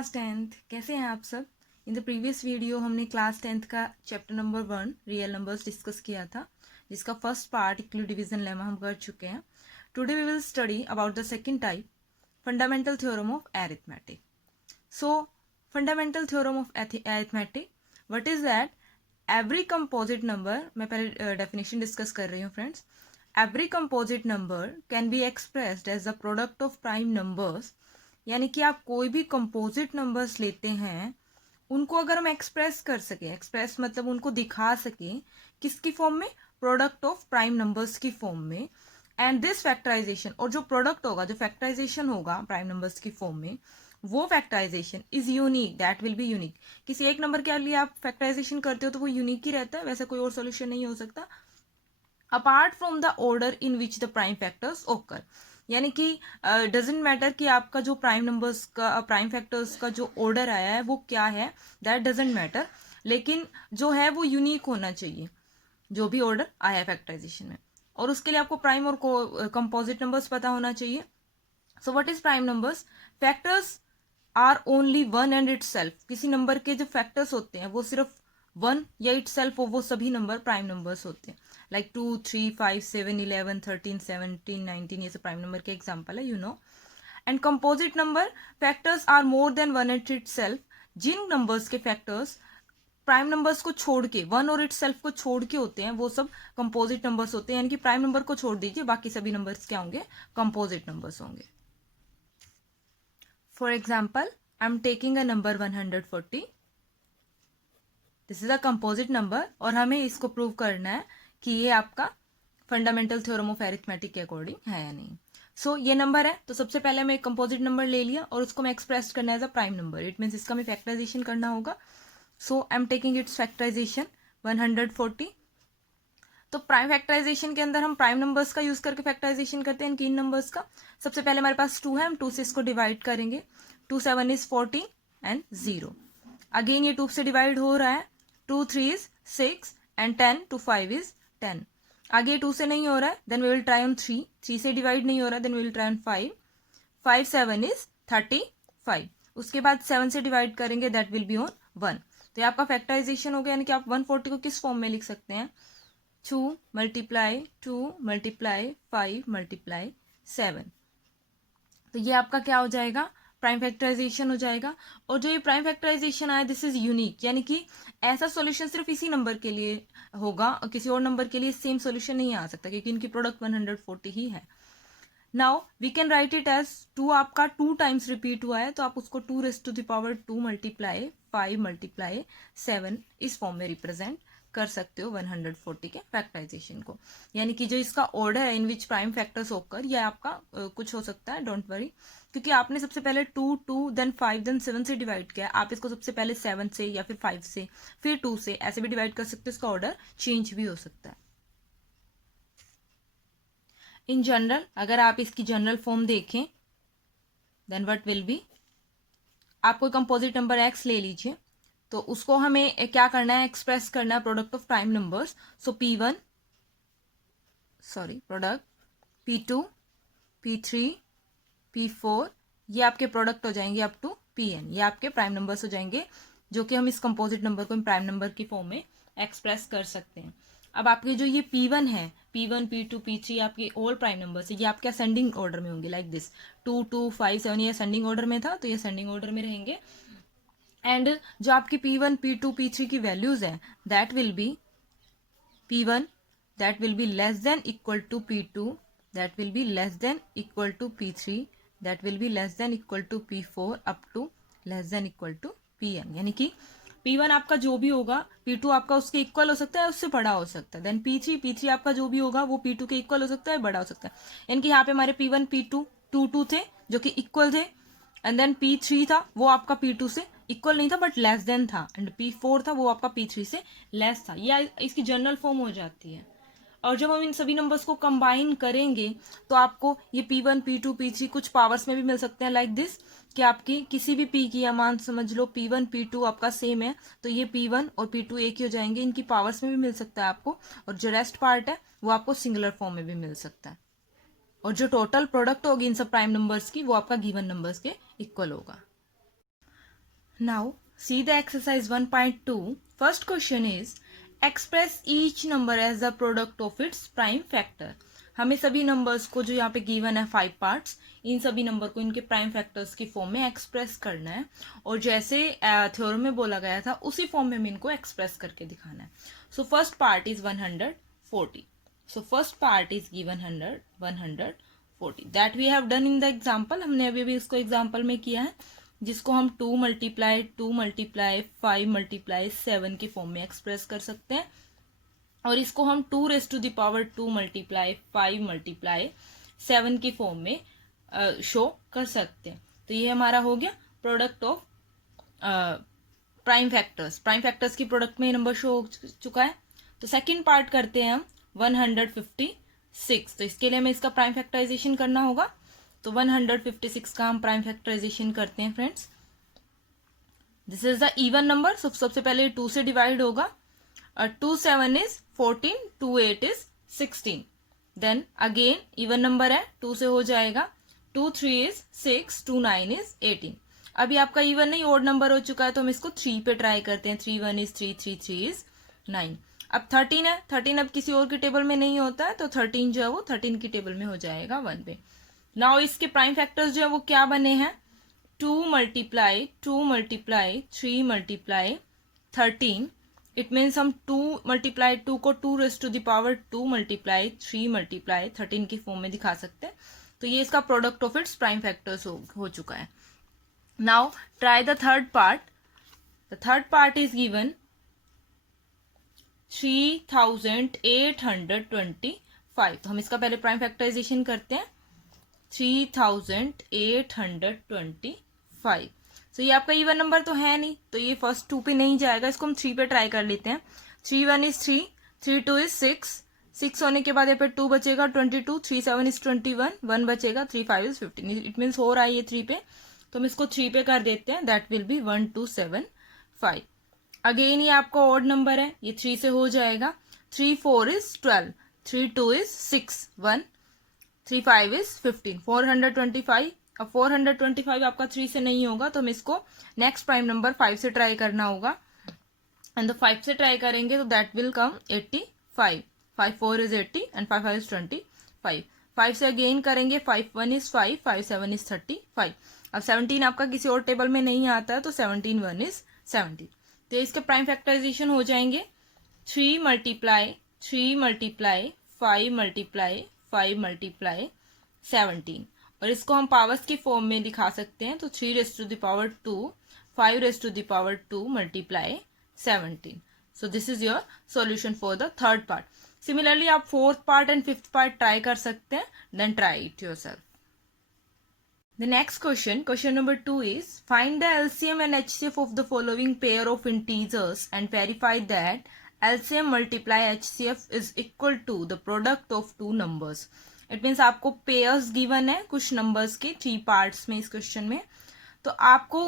Class 10th, कैसे हैं आप सब। इन द प्रीवियस वीडियो हमने क्लास 10th का chapter number 1 real numbers discuss किया था, जिसका first part equal division lemma हम कर चुके हैं। Today we will study about the second type, fundamental theorem of arithmetic. So fundamental theorem of arithmetic, what is that? Every composite number, मैं पहले definition discuss कर रही हूँ friends. Every composite number can be expressed as the product of prime numbers, यानी कि आप कोई भी कंपोजिट नंबर्स लेते हैं, उनको अगर हम एक्सप्रेस कर सके, एक्सप्रेस मतलब उनको दिखा सके किसकी फॉर्म में? प्रोडक्ट ऑफ प्राइम नंबर्स की फॉर्म में। एंड दिस फैक्टराइजेशन, और जो प्रोडक्ट होगा, जो फैक्टराइजेशन होगा प्राइम नंबर्स की फॉर्म में, वो factorisation is unique, that will be unique. किसी एक नंबर के लिए आप फैक्टराइजेशन करते हो तो वो यूनिक ही रहता है, वैसे कोई और सोल्यूशन नहीं हो सकता, apart from the order in which the prime factors ओकर। यानी कि डजेंट मैटर कि आपका जो प्राइम नंबर्स का, प्राइम फैक्टर्स का जो ऑर्डर आया है वो क्या है, दैट डजेंट मैटर, लेकिन जो है वो यूनिक होना चाहिए, जो भी ऑर्डर आया है फैक्टराइजेशन में। और उसके लिए आपको प्राइम और कंपोजिट नंबर्स पता होना चाहिए। So what is prime numbers? Factors are only one and itself. किसी नंबर के जो फैक्टर्स होते हैं वो सिर्फ वन या इट सेल्फ, वो सभी नंबर प्राइम नंबर्स होते हैं। लाइक 2, 3, 5, 7, 11, 13, 17, 19, ये सब प्राइम नंबर के एग्जाम्पल है, you know. And composite number, factors are more than one and itself. जिन नंबर्स के फैक्टर्स प्राइम नंबर्स को छोड़ के, वन और इट सेल्फ को छोड़ के होते हैं, वो सब कंपोजिट नंबर्स होते हैं। यानी कि प्राइम नंबर को छोड़ दीजिए, बाकी सभी नंबर्स क्या होंगे? कंपोजिट नंबर्स होंगे। For example, I'm taking a number 140. This is a composite number और हमें इसको प्रूव करना है कि ये आपका फंडामेंटल थ्योरम ऑफ अरिथमेटिक के अकॉर्डिंग है या नहीं। सो ये नंबर है, तो सबसे पहले मैं एक कंपोजिट नंबर ले लिया और उसको मैं एक्सप्रेस करना है as a prime number. It means इसका मैं फैक्टराइजेशन करना होगा। So I am taking its factorisation 140। तो प्राइम फैक्टराइजेशन के अंदर हम प्राइम नंबर्स का यूज करके फैक्टराइजेशन करते हैं किन नंबर्स का? सबसे पहले हमारे पास 2 है, हम 2 से इसको डिवाइड करेंगे। 2 7 इज 14 एंड 0। अगेन ये 2 से डिवाइड हो रहा है। 2 3 इज 6 एंड 10 to 5 इज 10। आगे 2 से नहीं हो रहा है, then we will try on 3। 3 से डिवाइड नहीं हो रहा है, then we will try on 5। 5 7 is 35। उसके बाद 7 से डिवाइड करेंगे, दैट विल बी ऑन 1। तो ये आपका फैक्टराइजेशन हो गया। यानी कि आप 140 को किस फॉर्म में लिख सकते हैं? 2 multiply 2 multiply 5 multiply 7। तो ये आपका क्या हो जाएगा? प्राइम फैक्टराइजेशन हो जाएगा। और जो ये प्राइम फैक्टराइजेशन आया, दिस इज यूनिक, यानी कि ऐसा सॉल्यूशन सिर्फ इसी नंबर के लिए होगा और किसी और नंबर के लिए सेम सॉल्यूशन नहीं आ सकता, क्योंकि इनकी प्रोडक्ट 140 ही है। Now we can write it as 2 आपका 2 टाइम्स रिपीट हुआ है, तो आप उसको 2 raised to the power 2 multiply 5 multiply 7 इस फॉर्म में रिप्रेजेंट कर सकते हो 140 के फैक्टराइजेशन को। यानी कि जो इसका ऑर्डर है इन विच प्राइम फैक्टर्स होकर, यह आपका कुछ हो सकता है, डोंट वरी, क्योंकि आपने सबसे पहले 2 2 देन 5 देन 7 से डिवाइड किया। आप इसको सबसे पहले 7 से या फिर 5 से फिर 2 से ऐसे भी डिवाइड कर सकते हो। इसका ऑर्डर चेंज भी हो सकता है। इन जनरल, अगर आप इसकी जनरल फॉर्म देखें, देन व्हाट विल बी, आप कोई कंपोजिट नंबर x ले लीजिए, तो उसको हमें क्या करना है? एक्सप्रेस करना है product of prime numbers. So P1, product P2, P3, P4, ये आपके प्रोडक्ट हो जाएंगे अप टू Pn। ये आपके प्राइम नंबर्स हो जाएंगे, जो कि हम इस कंपोजिट नंबर को प्राइम नंबर की फॉर्म में एक्सप्रेस कर सकते हैं। अब आपके जो ये P1 है, P1 P2 P3 आपके ऑल प्राइम नंबर्स है, ये आपके असेंडिंग ऑर्डर में होंगे, लाइक दिस 2 2 5 7, ये असेंडिंग ऑर्डर में था, तो ये असेंडिंग ऑर्डर में रहेंगे। एंड जो आपकी P1 P2 P3 की वैल्यूज है, that will B P1 that will be less than equal to P2, that will be less than equal to P3, that will be less than equal to P4 up to less than equal to Pn। यानी कि P1 आपका जो भी होगा, P2 आपका उसके equal हो सकता है, उससे बड़ा हो सकता है। देन P3 आपका जो भी होगा वो P2 के इक्वल हो सकता है, बड़ा हो सकता है। यानी कि यहाँ पे हमारे P1 P2 2 थे जो कि इक्वल थे, एंड देन P3 था वो आपका P2 से इक्वल नहीं था बट लेस देन था, एंड P4 था वो आपका P3 से लेस था। ये इसकी जनरल फॉर्म हो जाती है। और जब हम इन सभी नंबर्स को कंबाइन करेंगे तो आपको ये P1 P2 P3 कुछ पावर्स में भी मिल सकते हैं, लाइक दिस, कि आपकी किसी भी P की, या मान समझ लो P1 P2 आपका सेम है, तो ये P1 और P2 एक ही हो जाएंगे। इनकी पावर्स में भी मिल सकता है आपको, और जो रेस्ट पार्ट है वो आपको सिंगुलर फॉर्म में भी मिल सकता है। और जो टोटल प्रोडक्ट होगी इन सब प्राइम नंबर्स की, वो आपका गिवन नंबर्स के इक्वल होगा। Now see the exercise 1.2. First question is express each number as the product of its prime factor. हमें सभी नंबर्स को जो यहाँ पे गिवन है 5 पार्ट्स, इन सभी नंबर को इनके प्राइम फैक्टर्स की फॉर्म में एक्सप्रेस करना है और जैसे थ्योरम में बोला गया था उसी फॉर्म में हमें इनको एक्सप्रेस करके दिखाना है. So first part is 140. So first part is given 140 that we have done in the example. हमने अभी भी इसको एग्जाम्पल में किया है, जिसको हम 2 मल्टीप्लाई 5 मल्टीप्लाई 7 की फॉर्म में एक्सप्रेस कर सकते हैं और इसको हम 2 raise to the power 2 multiply 5 multiply 7 की फॉर्म में शो कर सकते हैं. तो ये हमारा हो गया product of prime factors. Prime factors की प्रोडक्ट में ये नंबर शो हो चुका है. तो सेकंड पार्ट करते हैं हम 156. तो इसके लिए हमें इसका प्राइम फैक्टराइजेशन करना होगा. तो 156 का हम प्राइम फैक्टराइजेशन करते हैं friends. This is the even number. सबसे पहले 2 से डिवाइड होगा. 2 7 is 14, 2 8 is 16. Then again even number है, 2 से हो जाएगा. 2 3 is 6, 2 9 is 18. अभी आपका इवन नहीं ओड नंबर हो चुका है तो हम इसको 3 पे ट्राई करते हैं. 3 1 is 3, 3 3 is 9. अब 13 है. 13 अब किसी और की टेबल में नहीं होता है तो 13 जो है वो 13 की टेबल में हो जाएगा 1 पे. नाउ इसके प्राइम फैक्टर्स जो है वो क्या बने हैं? 2 मल्टीप्लाई 3 मल्टीप्लाई 13. इट मीन्स हम 2 मल्टीप्लाई 2 को 2 raise to the power 2 multiply 3 multiply 13 की फॉर्म में दिखा सकते हैं. तो ये इसका product of its prime factors हो चुका है. Now try the third part. The third part is given 3825. तो हम इसका पहले प्राइम फैक्टराइजेशन करते हैं. 3825. तो ये आपका इवन नंबर तो है नहीं, तो ये फर्स्ट 2 पे नहीं जाएगा. इसको हम 3 पे ट्राई कर लेते हैं. 3 1 is 3, 3 2 is 6. 6 होने के बाद यहाँ पे 2 बचेगा 22, 3 7 is 21, 1 बचेगा 3 5 is 15. इट मीन्स हो रहा है ये 3 पे, तो हम इसको 3 पे कर देते हैं. That will B 1 2 7 5. अगेन ये आपका ऑड नंबर है, ये 3 से हो जाएगा. 3 4 is 12, 3 2 is 6, 1 3 5 is 15, 425. अब 425 आपका 3 से नहीं होगा तो हम इसको नेक्स्ट प्राइम नंबर 5 से ट्राई करना होगा. एंड 5 से ट्राई करेंगे तो that will come 85. 5 4 is 80 and 5 5 is 25. 5 से अगेन करेंगे. 5 1 is 5, 5 7 is 35. अब 17 आपका किसी और टेबल में नहीं आता है तो 17 1 is 17. तो इसके प्राइम फैक्टराइजेशन हो जाएंगे 3 मल्टीप्लाई 5 मल्टीप्लाई 5 मल्टीप्लाई 17. और इसको हम पावर्स की फॉर्म में दिखा सकते हैं. तो 3 raise to the power 2, 5 raise to the power 2 multiply 17. So this is your solution for the third part. Similarly आप fourth part and fifth part try कर सकते हैं. Then try it yourself. The next question number 2 is find the LCM and HCF of the following pair of integers and verify that LCM multiply HCF is equal to the product of two numbers. It means आपको pairs given है कुछ numbers के 3 parts में इस question में. तो आपको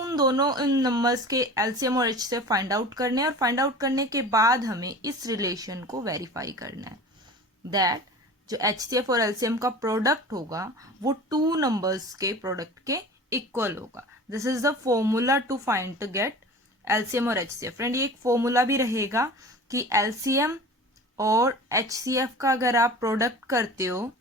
इन numbers के एलसीएम और एचसीएफ फाइंड आउट करने हैं और फाइंड आउट करने के बाद हमें इस रिलेशन को वेरीफाई करना है दैट जो एचसीएफ और एलसीएम का प्रोडक्ट होगा वो 2 नंबर्स के प्रोडक्ट के इक्वल होगा. This is the formula to find to get LCM और एचसीएफ. फ्रेंड ये एक फॉर्मूला भी रहेगा कि एलसीएम और एचसीएफ का अगर आप प्रोडक्ट करते हो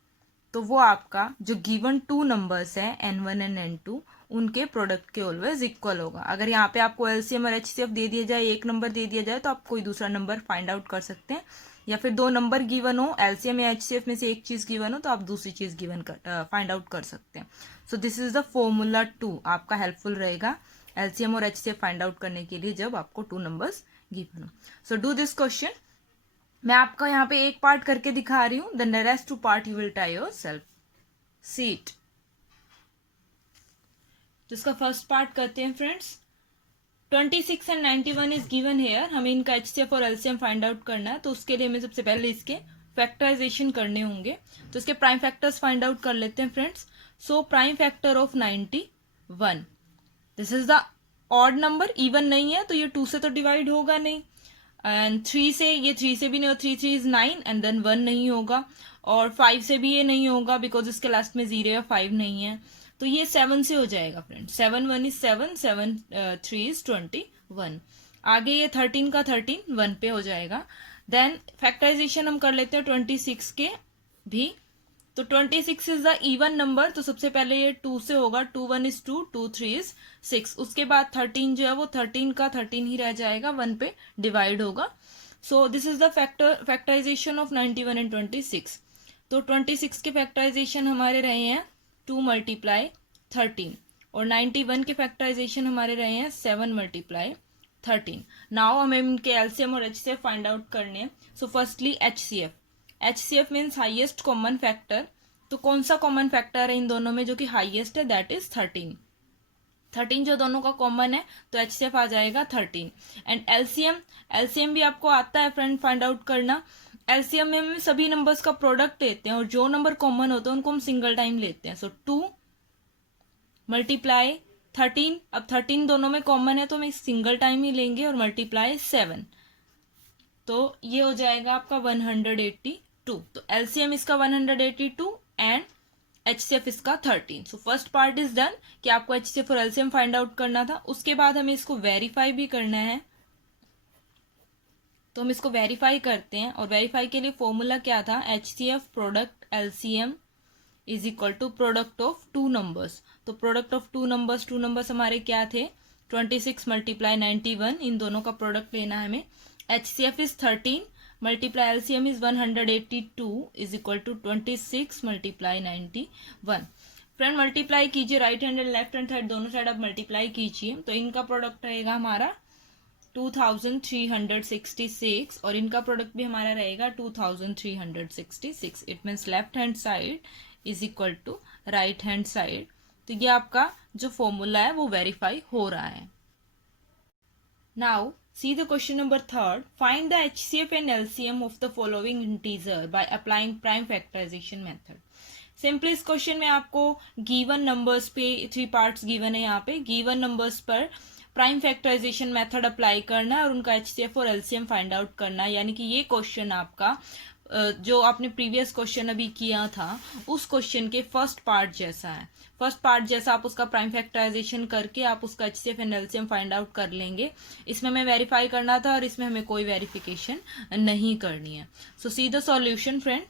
तो वो आपका जो गिवन 2 नंबर्स है n1 एंड n2 उनके प्रोडक्ट के ऑलवेज इक्वल होगा. अगर यहाँ पे आपको एलसीएम और एचसीएफ दे दिया जाए, एक नंबर दे दिया जाए तो आप कोई दूसरा नंबर फाइंड आउट कर सकते हैं. या फिर 2 नंबर गिवन हो, एलसीएम या एचसीएफ में से एक चीज गिवन हो तो आप दूसरी चीज गिवन फाइंड आउट कर सकते हैं. सो दिस इज द फॉर्मूला 2 आपका हेल्पफुल रहेगा एलसीएम और एचसीएफ फाइंड आउट करने के लिए जब आपको 2 नंबर्स गिवन हो. So do this question. मैं आपका यहाँ पे एक पार्ट करके दिखा रही हूँ. Then the rest 2 part you will try yourself. See it. तो इसका फर्स्ट पार्ट करते हैं friends. 26 and 91 is given here. हमें इनका एचसीएफ और एलसीएम फाइंड आउट करना है तो उसके लिए हमें सबसे पहले इसके फैक्टराइजेशन करने होंगे. तो इसके प्राइम फैक्टर्स फाइंड आउट कर लेते हैं friends. So prime factor of 91. This is the odd number, even नहीं है तो ये 2 से तो डिवाइड होगा नहीं. एंड 3 से, ये 3 से भी नहीं, 3 3 इज 9 एंड देन 1 नहीं होगा. और 5 से भी ये नहीं होगा बिकॉज इसके लास्ट में 0 या 5 नहीं है. तो ये 7 से हो जाएगा फ्रेंड, 7 1 इज 7, 7 3 इज 21। आगे ये 13 का 13 1 पे हो जाएगा। देन फैक्टराइजेशन हम कर लेते हैं 26 के भी। तो 26 इज द इवन नंबर, तो सबसे पहले ये 2 से होगा, 2 1 इज 2, 2 3 इज 6। उसके बाद 13 जो है वो 13 का 13 ही रह जाएगा, 1 पे डिवाइड होगा। So this is the factorisation of 91 and 26। तो 26 के फैक्टराइजेशन हमारे रहे हैं 2 मल्टीप्लाई 13, और 91 के फैक्टराइजेशन हमारे रहे हैं 7 मल्टीप्लाई 13। नाउ हमें इनके एलसीएम और एचसीएफ फाइंड आउट करने हैं। So firstly HCF, HCF means highest common factor. तो कौन सा कॉमन फैक्टर है इन दोनों में जो कि हाईएस्ट है, दैट इज 13। 13 जो दोनों का कॉमन है, तो एचसीएफ आ जाएगा 13। एंड एलसीएम, एलसीएम भी आपको आता है फ्रेंड फाइंड आउट करना। एलसीएम में हम सभी नंबर्स का प्रोडक्ट लेते हैं और जो नंबर कॉमन होता है उनको हम सिंगल टाइम लेते हैं। सो 2 मल्टीप्लाई 13, अब 13 दोनों में कॉमन है तो हम सिंगल टाइम ही लेंगे, और मल्टीप्लाई 7, तो ये हो जाएगा आपका 182। तो एलसीएम इसका 182 एंड एचसीएफ इसका 13। सो फर्स्ट पार्ट इज डन कि आपको एचसीएफ और एलसीएम फाइंड आउट करना था। उसके बाद हमें इसको वेरीफाई भी करना है, तो हम इसको वेरीफाई करते हैं। और वेरीफाई के लिए फॉर्मूला क्या था, HCF product LCM is equal to product of two numbers. तो प्रोडक्ट ऑफ टू नंबर्स हमारे क्या थे, 26 मल्टीप्लाई 91, इन दोनों का प्रोडक्ट लेना है हमें। HCF is 13 multiply LCM is 182 is equal to 26 multiply 91। Friend multiply कीजिए, right hand and left hand side दोनों साइड आप मल्टीप्लाई कीजिए, तो इनका प्रोडक्ट रहेगा हमारा 2366 और इनका प्रोडक्ट भी हमारा रहेगा 2366। It means left hand side is equal to right hand side. तो ये आपका जो फॉर्मूला है वो वेरीफाई हो रहा है। Now see the question number 3rd. Find the HCF and LCM of the following integer by applying prime factorization method. Simply इस क्वेश्चन में आपको गिवन नंबर्स पे 3 पार्ट्स गिवन है, यहाँ पे गिवन नंबर्स पर प्राइम फैक्टराइजेशन मेथड अप्लाई करना है और उनका एचसीएफ और एलसीएम फाइंड आउट करना है। यानी कि ये क्वेश्चन आपका जो आपने प्रीवियस क्वेश्चन अभी किया था उस क्वेश्चन के फर्स्ट पार्ट जैसा है। फर्स्ट पार्ट जैसा आप उसका प्राइम फैक्टराइजेशन करके आप उसका HCF and LCM find out कर लेंगे। इसमें हमें वेरीफाई करना था और इसमें हमें कोई वेरिफिकेशन नहीं करनी है। So see the solution friend,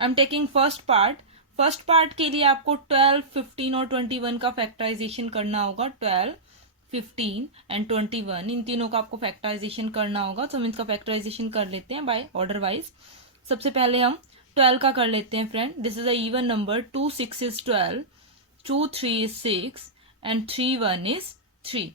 I am taking first part. First part के लिए आपको 12, 15 और 21 का फैक्टराइजेशन करना होगा। 12, 15 एंड 21 इन तीनों का आपको फैक्टराइजेशन करना होगा। तो हम इसका फैक्टराइजेशन कर लेते हैं बाय ऑर्डर वाइज। सबसे पहले हम 12 का कर लेते हैं friend. This is a even number, 2 6 is 12, 2 3 is 6 and 3 1 is 3।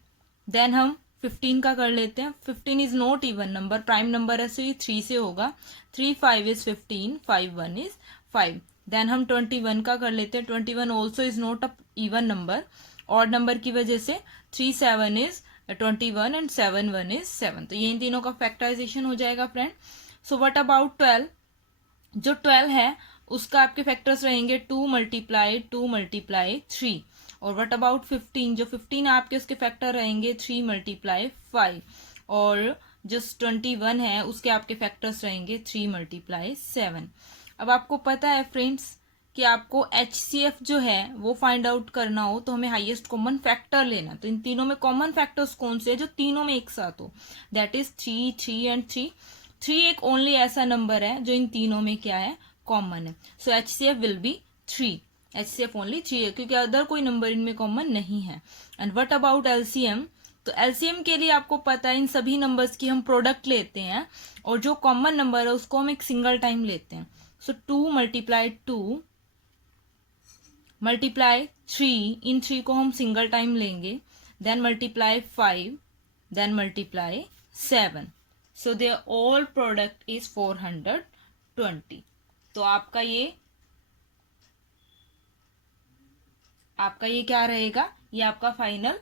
Then हम 15 का कर लेते हैं। 15 is not even number, prime number है सो ये 3 से होगा। 3 5 इज 15, 5 1 इज 5। देन हम 21 का कर लेते हैं। 21 also is not a even number, odd number की वजह से 3 7 इज 21 एंड 7 1 इज 7। तो ये इन तीनों का फैक्टराइजेशन हो जाएगा फ्रेंड। सो व्हाट अबाउट 12, जो 12 है उसका आपके फैक्टर्स रहेंगे 2 मल्टीप्लाई 2 मल्टीप्लाई 3। और व्हाट अबाउट 15, जो 15 है आपके उसके फैक्टर रहेंगे 3 मल्टीप्लाई 5। और जो 21 है उसके आपके फैक्टर्स रहेंगे 3 मल्टीप्लाई 7। अब आपको पता है फ्रेंड्स कि आपको एचसीएफ जो है वो फाइंड आउट करना हो तो हमें हाईएस्ट कॉमन फैक्टर लेना। तो इन तीनों में कॉमन फैक्टर्स कौन से है जो तीनों में एक साथ हो, दैट इज 3 3 एंड 3। 3 एक ओनली ऐसा नंबर है जो इन तीनों में क्या है, कॉमन है। So HCF will be 3, HCF only 3 है क्योंकि अदर कोई नंबर इनमें कॉमन नहीं है। एंड व्हाट अबाउट एलसीएम, तो एलसीएम के लिए आपको पता है इन सभी नंबर्स की हम प्रोडक्ट लेते हैं और जो कॉमन नंबर है उसको हम एक सिंगल टाइम लेते हैं। सो 2 मल्टीप्लाई 2 मल्टीप्लाई 3, इन 3 को हम सिंगल टाइम लेंगे। Then multiply 5, then multiply 7। So their all product is 420। तो आपका ये क्या रहेगा, ये आपका फाइनल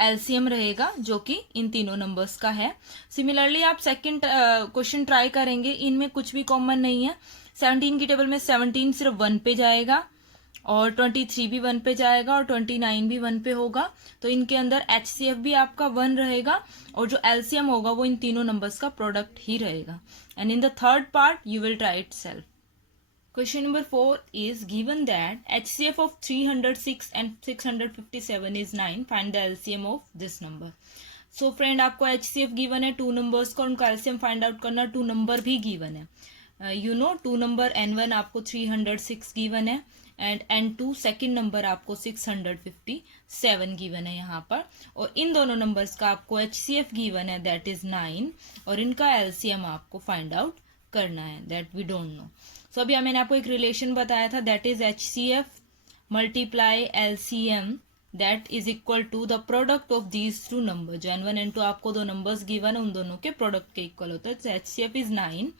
एलसीएम रहेगा जो कि इन तीनों नंबर्स का है। सिमिलरली आप सेकंड क्वेश्चन ट्राई करेंगे, इनमें कुछ भी कॉमन नहीं है। 17 की टेबल में 17 सिर्फ 1 पे जाएगा और 23 भी 1 पे जाएगा और 29 भी 1 पे होगा। तो इनके अंदर एचसीएफ भी आपका 1 रहेगा और जो एलसीएम होगा वो इन तीनों नंबर्स का प्रोडक्ट ही रहेगा। And in the third part you will try it self. Question number 4 is given that HCF of 306 and 657 is 9. Find the LCM of this number. So friend, आपको HCF given है 2 numbers का, उनका LCM find out करना, 2 number भी given है. You know 2 number N1 आपको 306 given है and N2 second number आपको 657 गिवन है यहाँ पर, और इन दोनों नंबर्स का आपको HCF गिवन है दैट इज 9, और इनका LCM आपको फाइंड आउट करना है that we don't know. So अभी मैंने आपको एक रिलेशन बताया था that is HCF multiply LCM that is equal to the product of these two number. जो N1 N2 आपको दो नंबर्स गिवन है उन दोनों के प्रोडक्ट के इक्वल होता है. HCF is 9,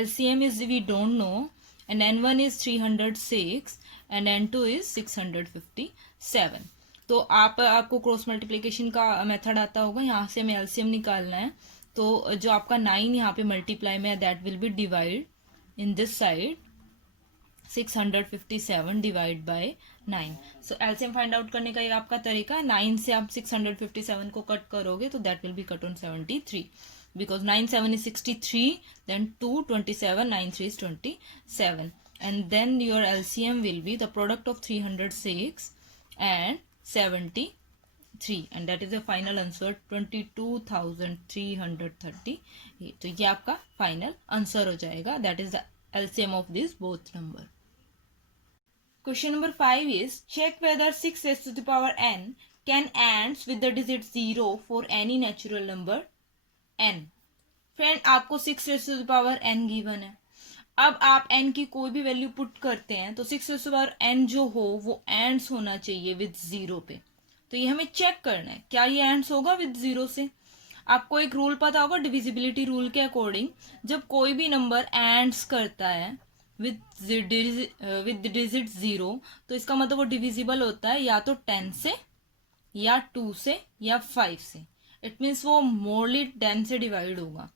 LCM is we don't know, and N1 is 306 and N2 is 657. तो आपको क्रॉस मल्टीप्लिकेशन का मेथड आता होगा, यहाँ से हमें LCM निकालना है. तो जो आपका 9 यहाँ पे मल्टीप्लाई में है that will B divide in this side 657 divide by 9. So LCM find out करने का ये आपका तरीका है. 9 से आप 657 को कट करोगे तो that will B cut on 73 because 9 7 is 63, then 2 27, 9 3 is 27, and then your LCM will be the product of 306 and 73, and that is the final answer 22,338. तो ये आपका फाइनल आंसर हो जाएगा. That is the LCM of these both number. Question number 5 is check whether 6 raised to the power n can ends with the digit 0 for any natural number n. Friend, आपको 6 raise to the power n given है. अब आप n की कोई भी value put करते हैं तो 6 raise to the power n जो हो वो एंड्स होना चाहिए विद 0 पे. तो ये हमें चेक करना है क्या ये एंड्स होगा विद 0 से. आपको एक रूल पता होगा डिविजिबिलिटी रूल के अकॉर्डिंग, जब कोई भी नंबर एंड्स करता है विद डिजिट 0 तो इसका मतलब वो डिविजिबल होता है या तो 10 से या 2 से या 5 से. इट मीन्स वो मोरली 10 से डिवाइड होगा.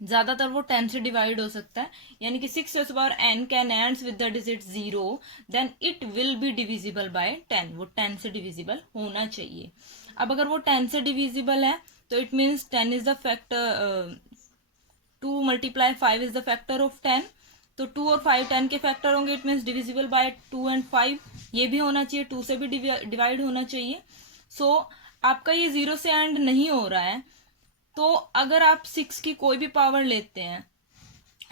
ज्यादातर वो 10 से डिवाइड हो सकता है, यानी कि 6 raise to the power n can ends with the digit 0 then it will be divisible by 10. वो 10 से डिविजिबल होना चाहिए. अब अगर वो 10 से डिविजिबल है तो it means 10 is the factor, 2 multiply 5 is the factor of 10. तो 2 और 5 10 के फैक्टर होंगे. It means divisible by 2 and 5. ये भी होना चाहिए, 2 से भी डिवाइड होना चाहिए. सो आपका ये 0 से एंड नहीं हो रहा है. तो अगर आप 6 की कोई भी पावर लेते हैं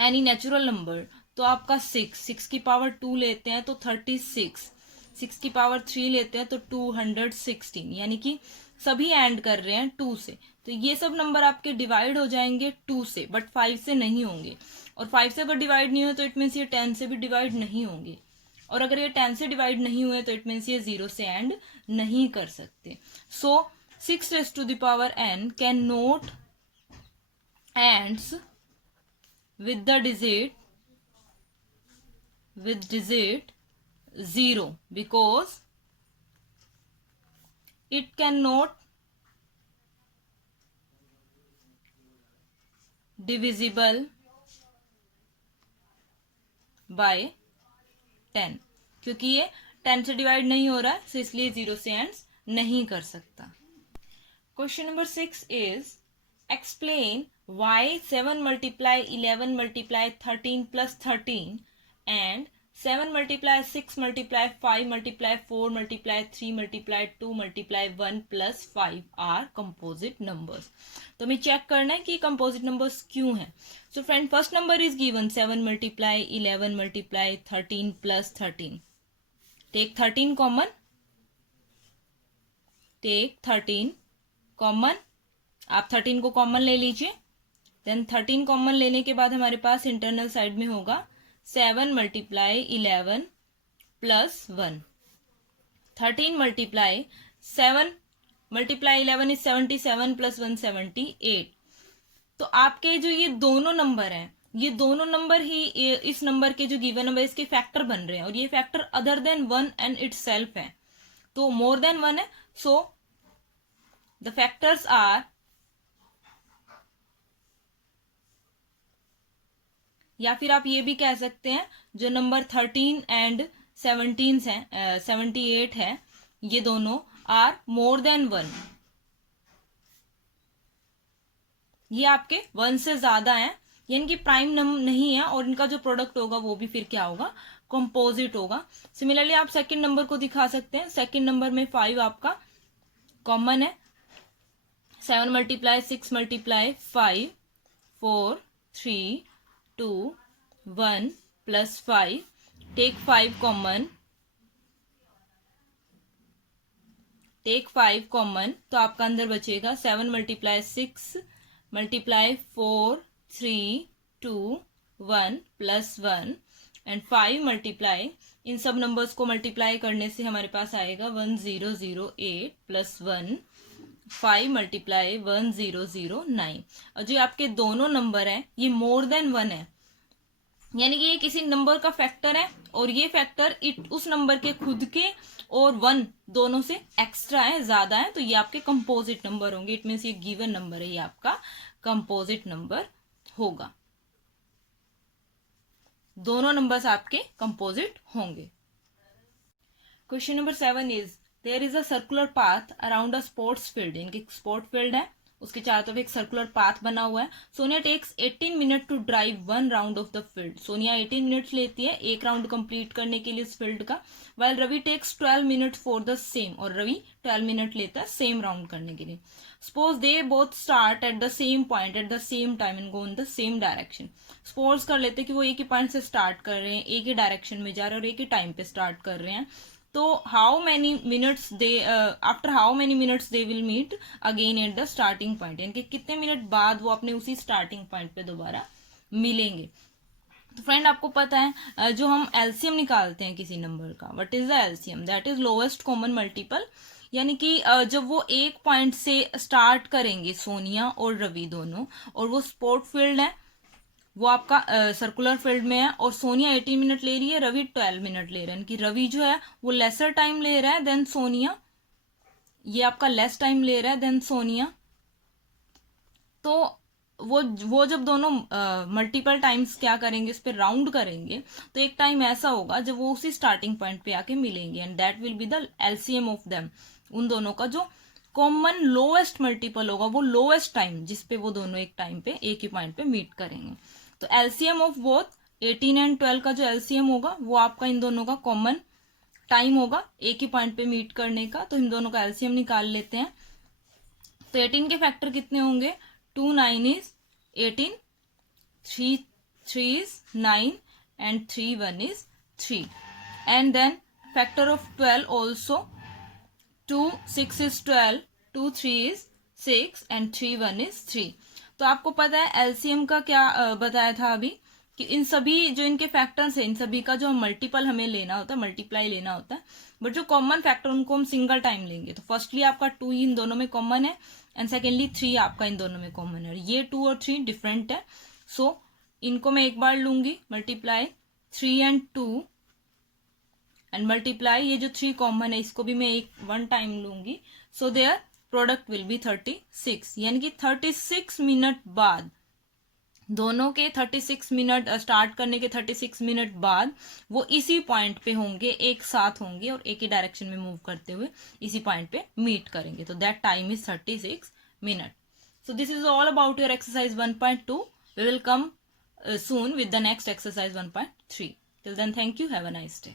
एनी नेचुरल नंबर तो आपका 6 की पावर 2 लेते हैं तो 36, 6 की पावर 3 लेते हैं तो 216, यानी कि सभी एंड कर रहे हैं 2 से. तो ये सब नंबर आपके डिवाइड हो जाएंगे 2 से, बट 5 से नहीं होंगे. और 5 से अगर डिवाइड नहीं हुए तो इट मीन्स ये 10 से भी डिवाइड नहीं होंगे. और अगर ये 10 से डिवाइड नहीं हुए तो इट मीन्स ये 0 से एंड नहीं कर सकते. सो 6 raised to the power n cannot ends with the digit 0 because it cannot divisible by 10, क्योंकि ये 10 से डिवाइड नहीं हो रहा है, so इसलिए 0 से एंड्स नहीं कर सकता. Question number 6 is explain why 7 multiply 11 multiply 13 plus 13 and 7 multiply 6 multiply 5 multiply 4 multiply 3 multiply 2 multiply 1 plus 5 are composite numbers. तो हमें चेक करना है कि composite numbers क्यों हैं. So friend, first number is given 7 multiply 11 multiply 13 plus 13. Take 13 common. Take 13 common. आप 13 को common ले लीजिए. देन 13 कॉमन लेने के बाद हमारे पास इंटरनल साइड में होगा 7 multiply 11 plus 1. 13 multiply 7 multiply 11 is 77 plus 1 78. तो आपके जो ये दोनों नंबर हैं, ये दोनों नंबर ही इस नंबर के जो गिवन नंबर इसके फैक्टर बन रहे हैं, और ये factor other than 1 and itself है. तो मोर देन 1 है. सो the factors are, या फिर आप ये भी कह सकते हैं जो नंबर 13 एंड 17 है 78 है, ये दोनों आर मोर देन 1. ये आपके 1 से ज्यादा हैं, यानी कि प्राइम नहीं है, और इनका जो प्रोडक्ट होगा वो भी फिर क्या होगा, कंपोजिट होगा। सिमिलरली आप सेकंड नंबर को दिखा सकते हैं। सेकंड नंबर में 5 आपका कॉमन है। 7 multiply 6 multiply 5, 4 3 2 1 plus 5, take 5 common, take 5 common, तो आपका अंदर बचेगा 7 multiply 6 multiply 4 3 2 1 plus 1 and 5 multiply, इन सब नंबर्स को मल्टीप्लाई करने से हमारे पास आएगा 1008 प्लस 1, 5 मल्टीप्लाई 1009। और जो आपके दोनों नंबर है ये मोर देन 1 है, यानी कि ये किसी नंबर का फैक्टर है और ये फैक्टर उस नंबर के खुद के और 1 दोनों से एक्स्ट्रा है, ज्यादा है, तो ये आपके कंपोजिट नंबर होंगे। इट मीन्स ये गिवन नंबर है, ये आपका कंपोजिट नंबर होगा। दोनों नंबर्स आपके कंपोजिट होंगे। Question number 7 is there is a circular path around a sports field. इनकी स्पोर्ट फील्ड है, उसके चारों तरफ एक सर्कुलर पाथ बना हुआ है। Sonia takes 18 minute to drive 1 round of the field. Sonia 18 minutes लेती है एक राउंड कंप्लीट करने के लिए इस फील्ड का। While Ravi takes 12 minute for the same, और रवि 12 मिनट लेता है सेम राउंड करने के लिए। Suppose they both start at the same point at the same time and go in the same direction. Suppose कर लेते कि वो एक ही पॉइंट से स्टार्ट कर रहे हैं, एक ही डायरेक्शन में जा रहे हैं और एक ही टाइम पे स्टार्ट कर रहे हैं, तो how many minutes they after how many minutes they will meet again at the starting point, यानी कि कितने मिनट बाद वो अपने उसी स्टार्टिंग पॉइंट पे दोबारा मिलेंगे। तो फ्रेंड आपको पता है जो हम एलसीएम निकालते हैं किसी नंबर का, what is the LCM, that is lowest common multiple. यानी कि जब वो एक पॉइंट से स्टार्ट करेंगे सोनिया और रवि दोनों, और वो स्पोर्ट फील्ड है, वो आपका सर्कुलर फील्ड में है, और सोनिया 18 मिनट ले रही है, रवि 12 मिनट ले रहा है, कि रवि जो है वो लेसर टाइम ले रहा है देन सोनिया, ये आपका लेस टाइम ले रहा है देन सोनिया। तो वो जब दोनों मल्टीपल टाइम्स क्या करेंगे, इस पे राउंड करेंगे, तो एक टाइम ऐसा होगा जब वो उसी स्टार्टिंग पॉइंट पे आके मिलेंगे, and that will be the LCM of them. उन दोनों का जो कॉमन लोएस्ट मल्टीपल होगा, वो लोएस्ट टाइम जिसपे वो दोनों एक टाइम पे एक ही पॉइंट पे मीट करेंगे। तो एलसीएम ऑफ बोथ 18 एंड 12 का जो एलसीएम होगा वो आपका इन दोनों का कॉमन टाइम होगा एक ही पॉइंट पे मीट करने का। तो इन दोनों का एलसीएम निकाल लेते हैं। तो 18 के फैक्टर कितने होंगे, 2 9 is 18, 3 is 9 and 3 1 is 3, and then factor of 12 also, 2 6 is 12, 2 3 is 6 and 3 1 is 3। तो आपको पता है एलसीएम का क्या बताया था अभी, कि इन सभी जो इनके फैक्टर्स हैं, इन सभी का जो मल्टीपल हमें लेना होता है, मल्टीप्लाई लेना होता है, बट जो कॉमन फैक्टर उनको हम सिंगल टाइम लेंगे। तो फर्स्टली आपका 2 इन दोनों में कॉमन है, एंड सेकेंडली 3 आपका इन दोनों में कॉमन है। ये 2 और 3 डिफरेंट है, सो इनको मैं एक बार लूंगी, मल्टीप्लाई 3 एंड 2 एंड मल्टीप्लाई ये जो 3 कॉमन है इसको भी मैं एक 1 टाइम लूंगी, so their product will be 36, यानी कि 36 मिनट बाद, दोनों के 36 मिनट स्टार्ट करने के 36 मिनट बाद वो इसी पॉइंट पे होंगे, एक साथ होंगे और एक ही डायरेक्शन में मूव करते हुए इसी पॉइंट पे मीट करेंगे। तो that time is 36 minute. So this is all about your exercise 1.2। We will come soon with the next exercise 1.3. Till then, thank you. Have a nice day.